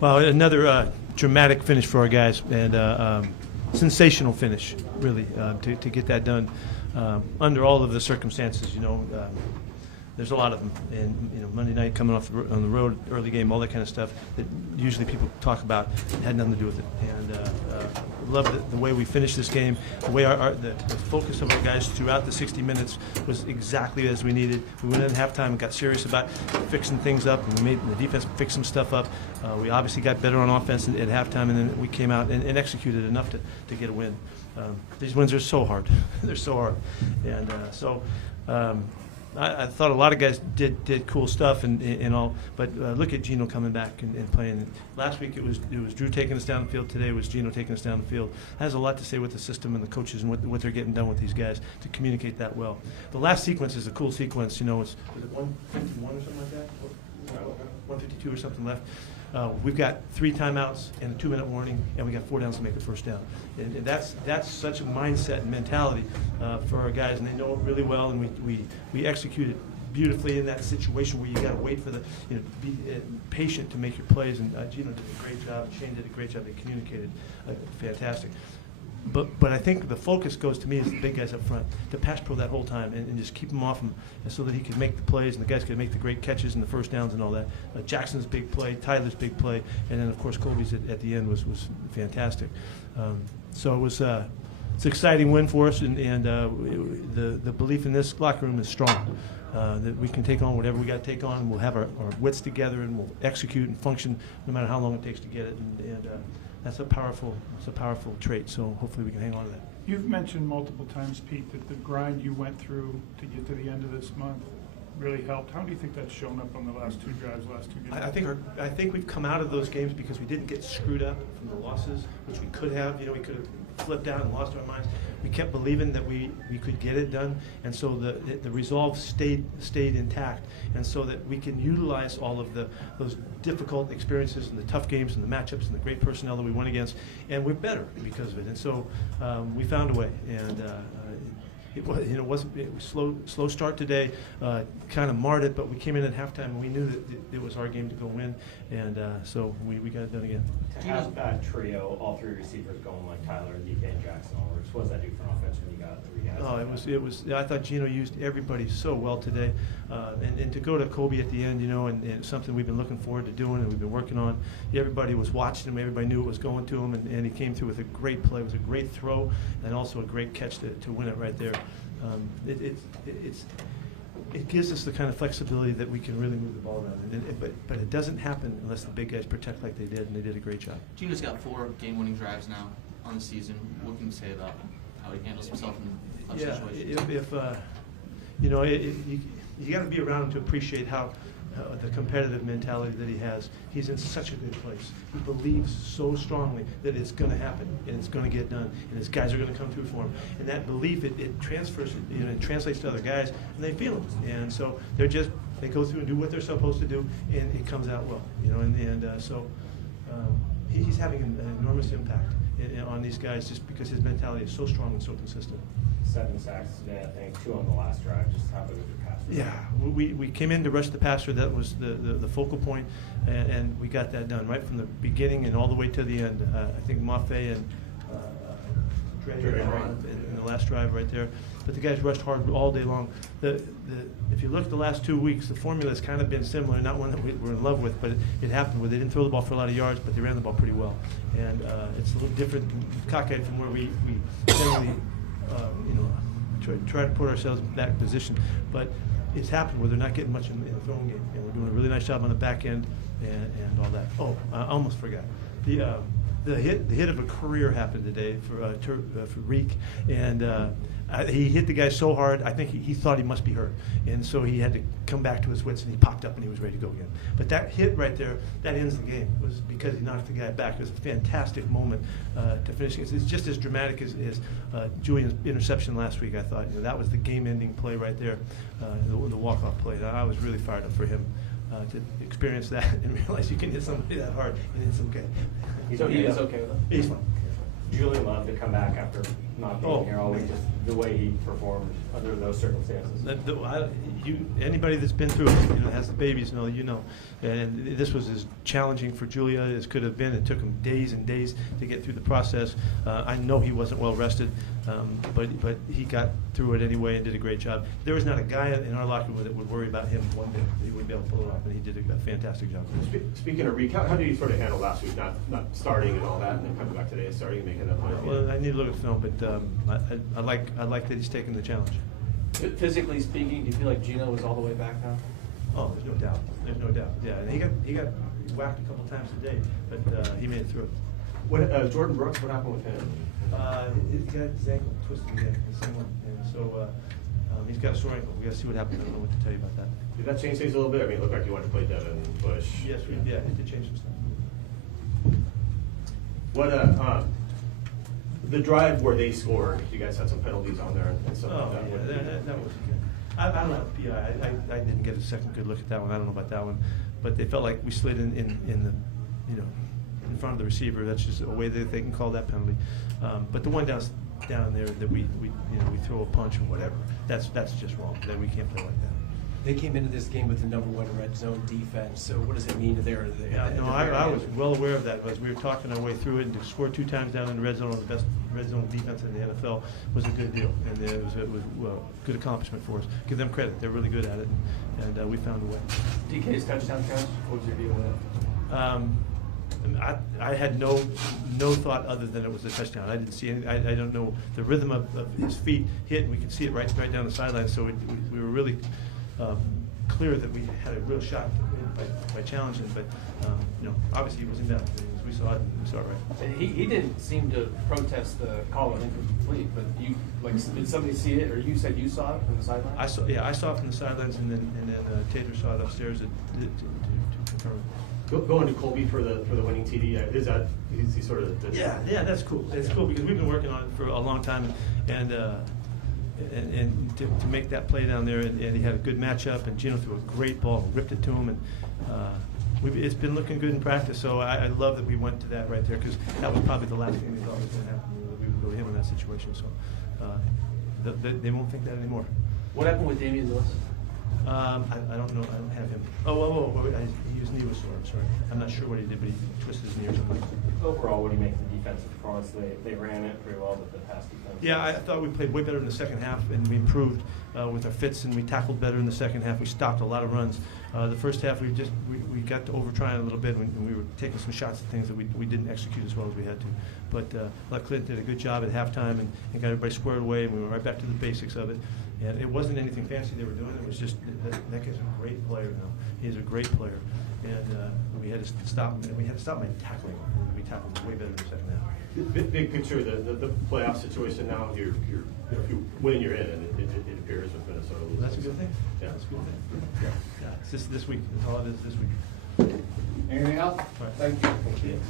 Well, another dramatic finish for our guys, and sensational finish, really, to get that done under all of the circumstances. There's a lot of them, and Monday night coming off on the road, early game, all that kind of stuff that usually people talk about had nothing to do with it. And love the way we finished this game, the way the focus of our guys throughout the 60 minutes was exactly as we needed. We went in halftime and got serious about fixing things up, and we made the defense fix some stuff up. We obviously got better on offense at halftime, and then we came out and executed enough to get a win. These wins are so hard. They're so hard, and I thought a lot of guys did cool stuff and all, but look at Geno coming back and playing. Last week it was Drew taking us down the field. Today it was Geno taking us down the field. That has a lot to say with the system and the coaches and what they're getting done with these guys to communicate that well. The last sequence is a cool sequence. It's was it 151 or something like that? 152 or something left. We've got 3 timeouts and a 2-minute warning, and we got 4 downs to make the first down. And that's such a mindset and mentality for our guys, and they know it really well. And we executed beautifully in that situation where you got to wait for be patient to make your plays. And Geno did a great job. Shane did a great job. They communicated fantastic. But I think the focus goes to me as the big guys up front to pass pro that whole time and just keep him off him so that he could make the plays and the guys could make the great catches and the first downs and all that. Jackson's big play, Tyler's big play, and then of course Colby's at the end was fantastic. So it was it's an exciting win for us, and the belief in this locker room is strong. That we can take on whatever we got to take on, and we'll have our wits together and we'll execute and function no matter how long it takes to get it. And that's a powerful trait. So hopefully we can hang on to that. You've mentioned multiple times, Pete, that the grind you went through to get to the end of this month really helped. How do you think that's shown up on the last 2 drives, last 2 games? I think we've come out of those games because we didn't get screwed up from the losses, which we could have. We could have flipped out and lost our minds. We kept believing that we could get it done, and so the resolve stayed intact, and so that we can utilize all of those difficult experiences and the tough games and the matchups and the great personnel that we went against, and we're better because of it. And so we found a way, and it was slow start today, kind of marred it, but we came in at halftime and we knew that it was our game to go win, and so we got it done again. To have that trio, all 3 receivers going like Tyler, DK, and Jackson, what does that do for an offense when you got 3 guys? Oh, it was. I thought Geno used everybody so well today, and to go to Colby at the end, and something we've been looking forward to doing and we've been working on. Everybody was watching him. Everybody knew it was going to him, and he came through with a great play. It was a great throw, and also a great catch to win it right there. It gives us the kind of flexibility that we can really move the ball around. But it doesn't happen unless the big guys protect like they did, and they did a great job. Geno's got 4 game-winning drives now on the season. What can you say about how he handles himself in clutch situations? You got to be around him to appreciate how the competitive mentality that he has. He's in such a good place. He believes so strongly that it's going to happen and it's going to get done, and his guys are going to come through for him. And that belief, it transfers, it translates to other guys, and they feel it. And so they go through and do what they're supposed to do, and it comes out well. So he's having an enormous impact on these guys just because his mentality is so strong and so consistent. 7 sacks today, I think, 2 on the last drive. Just how big was your pass? Yeah, we came in to rush the passer. That was the focal point, and we got that done right from the beginning and all the way to the end. I think Maffei and Dre in the last drive right there. But the guys rushed hard all day long. If you look at the last 2 weeks, the formula has kind of been similar, not one that we're in love with, but it happened where they didn't throw the ball for a lot of yards, but they ran the ball pretty well. And it's a little different, cockeyed from where we generally try to put ourselves in that position. But it's happened where they're not getting much in the throwing game, and we're doing a really nice job on the back end and all that. Oh, I almost forgot. The hit of a career happened today for Reek, and he hit the guy so hard, I think he thought he must be hurt, and so he had to come back to his wits, and he popped up and he was ready to go again. But that hit right there, that ends the game. It was because he knocked the guy back. It was a fantastic moment to finish. It's just as dramatic as Julian's interception last week. I thought that was the game-ending play right there, the walk-off play. I was really fired up for him. To experience that and realize you can hit somebody that hard and it's okay. He's okay with it? He's fine. Julian loved to come back after not being here all week, just the way he performed under those circumstances. anybody that's been through it, has the babies, and this was as challenging for Julia as could have been. It took him days and days to get through the process. I know he wasn't well rested, but he got through it anyway and did a great job. There was not a guy in our locker room that would worry about him one bit. He would be able to pull it off, and he did a fantastic job. Speaking of recount, how did you sort of handle last week, not starting and all that, and then coming back today and starting and making that play? Well, I need to look at film, but I like that he's taking the challenge. Physically speaking, do you feel like Geno was all the way back now? Oh, there's no doubt. There's no doubt. Yeah, and he got whacked a couple times today, but he made it through it. What, Jordan Brooks, what happened with him? He got his ankle twisted again, the same one, and so he's got a sore ankle. We got to see what happens. I don't know what to tell you about that. Did that change things a little bit? I mean, it looked like you wanted to play Devin Bush. Yes, it did change some stuff. What, the drive where they scored, you guys had some penalties on there and stuff Oh, like that. yeah, that was good. I don't have a PI. I didn't get a second good look at that one. I don't know about that one, but they felt like we slid in the, in front of the receiver. That's just a way that they can call that penalty. But the one down there that we throw a punch or whatever, that's just wrong. Then we can't play like that. They came into this game with the #1 red zone defense. So what does it mean to their? I was well aware of that. As we were talking our way through it, and to score 2 times down in the red zone on the best red zone defense in the NFL was a good deal, and it was a good accomplishment for us. Give them credit; they're really good at it, and we found a way. DK's touchdown catch. What was your deal with that? I had no thought other than it was a touchdown. I didn't see any. I don't know the rhythm of his feet hit. We could see it right down the sideline. So we were really clear that we had a real shot by challenging. But obviously he wasn't down. As we saw it right. He didn't seem to protest the call of incomplete, but did somebody see it, or you said you saw it from the sideline? I saw it from the sidelines, and then Tater saw it upstairs to confirm it. Going to Colby for the winning TD, is he sort of? Yeah, that's cool. It's cool because we've been working on it for a long time, and to make that play down there, and he had a good matchup, and Geno threw a great ball, ripped it to him, and it's been looking good in practice. So I love that we went to that right there because that was probably the last thing they thought was going to happen. We would go to him in that situation. So they won't think that anymore. What happened with Damian Lewis? I don't know. I don't have him. His knee was sore. I'm sorry. I'm not sure what he did, but he twisted his knee or something. Overall, what do you make of the defensive performance? They ran it pretty well, but the pass defense. Yeah, I thought we played way better in the second half, and we improved with our fits, and we tackled better in the second half. We stopped a lot of runs. The first half, we got to over trying a little bit when we were taking some shots at things that we didn't execute as well as we had to. But Clint did a good job at halftime and got everybody squared away, and we went right back to the basics of it. And it wasn't anything fancy they were doing. It was just that guy's a great player now. He's a great player, and we had to stop him. And we had to stop him by tackling him. And we tackled him way better in the second half. Big picture, the playoff situation now. If you win, you're in, and it appears with Minnesota. That's a good thing. Yeah, That's a good thing. Yeah, it's just this week. That's all it is this week. Anything else? All right. Thank you. Thank you.